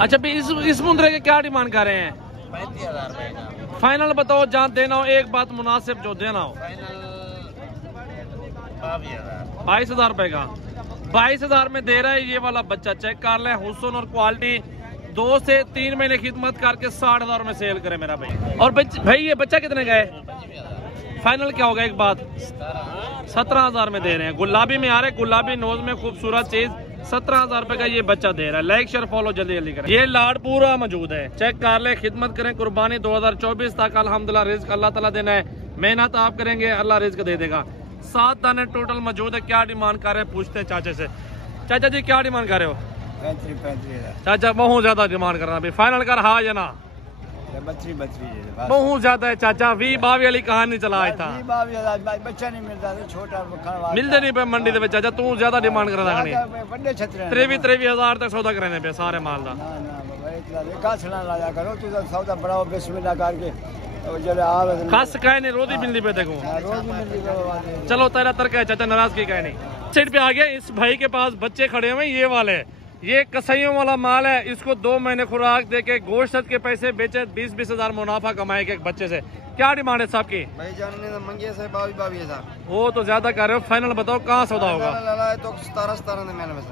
अच्छा भी इस मुंद्रे के क्या डिमांड कर रहे हैं? 35,000 रुपए का फाइनल बताओ, जहाँ देना हो एक बात मुनासिब जो देना हो। 22,000 रुपए का। 22,000 में दे रहा है ये वाला बच्चा। चेक कर लें, हुस्न और क्वालिटी। 2 से 3 महीने खिदमत करके 60,000 में सेल करे मेरा भाई। और भाई ये बच्चा कितने का है? फाइनल क्या होगा एक बात? 17,000 में दे रहे हैं। गुलाबी में आ रहे, गुलाबी नोज में खूबसूरत चीज। 17,000 रुपए का ये बच्चा दे रहा है। लाइक शेयर फॉलो जल्दी जल्दी करें। ये लाड पूरा मौजूद है। चेक कर ले, खिदमत करें। कुर्बानी 2024 तक अल्हम्दुलिल्लाह रिज्क अल्लाह ताला देना है। मेहनत आप करेंगे, अल्लाह रिज्क दे देगा। 7 दाने टोटल मौजूद है। क्या डिमांड कर रहे हैं पूछते हैं चाचा से। चाचा जी क्या डिमांड कर रहे हो? 35,000 चाचा बहुत ज्यादा डिमांड करना भाई। फाइनल कर हाँ या ना? बहुत ज्यादा है चाचा। 20-22 वाली कहानी चला था। बच्चा नहीं मिलता, छोटा मिलते नहीं पे मंडी दे चाचा। तू ज्यादा डिमांड कर रहा है। 23,000 तक सौदा करने पे सारे माल का। खास कह नहीं रोजी मिलनी पे देखो। चलो तेरा तर्क है चाचा, नाराज की कह नहीं। साइड पे आ गया। इस भाई के पास बच्चे खड़े हुए ये वाले। ये कसाईयों वाला माल है। इसको 2 महीने खुराक दे के गोश्त के पैसे बेचे, 20-20 हजार मुनाफा कमाएगा एक बच्चे से। क्या डिमांड है साहब की? भाई जानने मंगे से 22,000। वो तो ज्यादा कर रहे हो। फाइनल बताओ कहाँ सौदा होगा? तो 17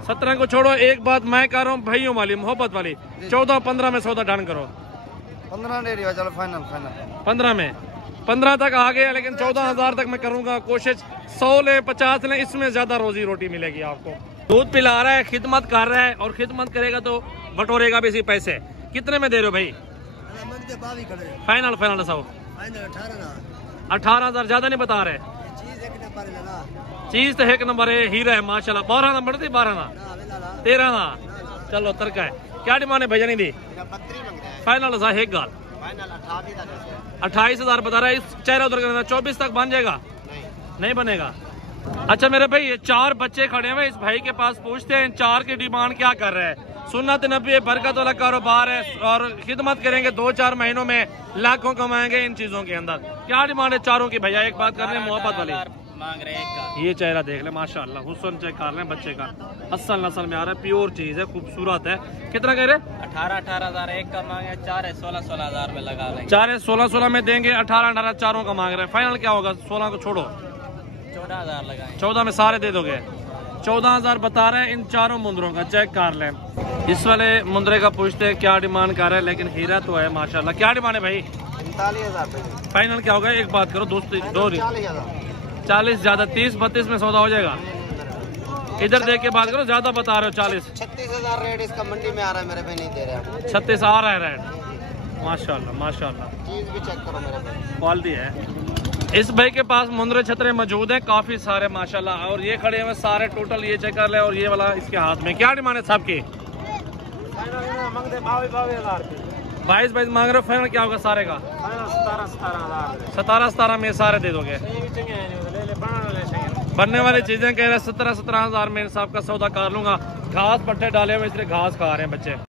17 को छोड़ो। एक बात मैं कर रहा हूँ भाइयों वाली, मोहब्बत वाली। 14-15 में सौदा डन करो। 15 दे रही। चलो फाइनल 15 में। 15 तक आ गया, लेकिन 14,000 तक मैं करूंगा कोशिश। 100 ले 50 ले, इसमें ज्यादा रोजी रोटी मिलेगी आपको। दूध पिला रहा है, खिदमत कर रहा है, और खिदमत करेगा तो बटोरेगा भी इसी पैसे। कितने में दे रहे हो भाई? फाइनल 18,000 ज्यादा नहीं बता रहे। चीज तो एक नंबर है, हीरा है माशाल्लाह। 12 नंबर थी, 12 ना 13 ना। चलो तर्का है। क्या डिमांड है भैया? नहीं दी फाइनल एक गाल 28,000 बता रहा है। इस चेहरा उधर 24 तक बन जाएगा? नहीं बनेगा। अच्छा मेरे भाई ये 4 बच्चे खड़े हैं इस भाई के पास। पूछते हैं 4 की डिमांड क्या कर रहे हैं। सुन्नत नबी बरकत वाला कारोबार है, और खिदमत करेंगे 2-4 महीनों में लाखों कमाएंगे इन चीजों के अंदर। क्या डिमांड है 4 की भैया? एक बात कर रहे हैं मोहब्बत वाली। मांग रहे ये चेहरा देख ले माशाल्लाह, हुस्न चेक कर रहे हैं बच्चे का। असल नस्ल में आ रहा है, प्योर चीज है, खूबसूरत है। कितना कह रहे? 18,000 एक का मांगे। 4 है 16,000 में लगा लेंगे। 4 है 16 में देंगे। 18 चारों का मांग रहे हैं। फाइनल क्या होगा? 16 को छोड़ो, 14,000 लगाए। 14 में सारे दे दोगे? 14,000 बता रहे हैं इन 4 मुंदरों का। चेक कर लें। इस वाले मुंदरे का पूछते हैं क्या डिमांड कर रहे हैं, लेकिन हीरा तो है माशाल्लाह। क्या डिमांड है भाई? 45,000। फाइनल क्या होगा? एक बात करो दोस्त। 40 ज्यादा। 30-32 में सौदा हो जाएगा। इधर देख के बात करो, ज्यादा बता रहे हो। 40 36,000 रेट इसका मंडी में आ रहा है मेरे पे, नहीं दे रहे। 36 आ रहा है रेट। माशाल्लाह माशाल्लाह, चीज भी चेक करो मेरे पे, क्वालिटी है। इस भाई के पास मुंदरे छतरे मौजूद हैं काफी सारे माशाल्लाह। और ये खड़े हुए सारे टोटल ये चेक कर ले। और ये वाला इसके हाथ में। क्या डिमांड है साहब की? 22 मांग रहे हो। फाइनल क्या होगा सारे का? 17 में सारे दे दोगे? बनने वाली चीजें कह रहे हैं 17 हजार में साहब का सौदा कर लूंगा। घास पट्टे डाले हुए, इसलिए घास खा रहे हैं बच्चे।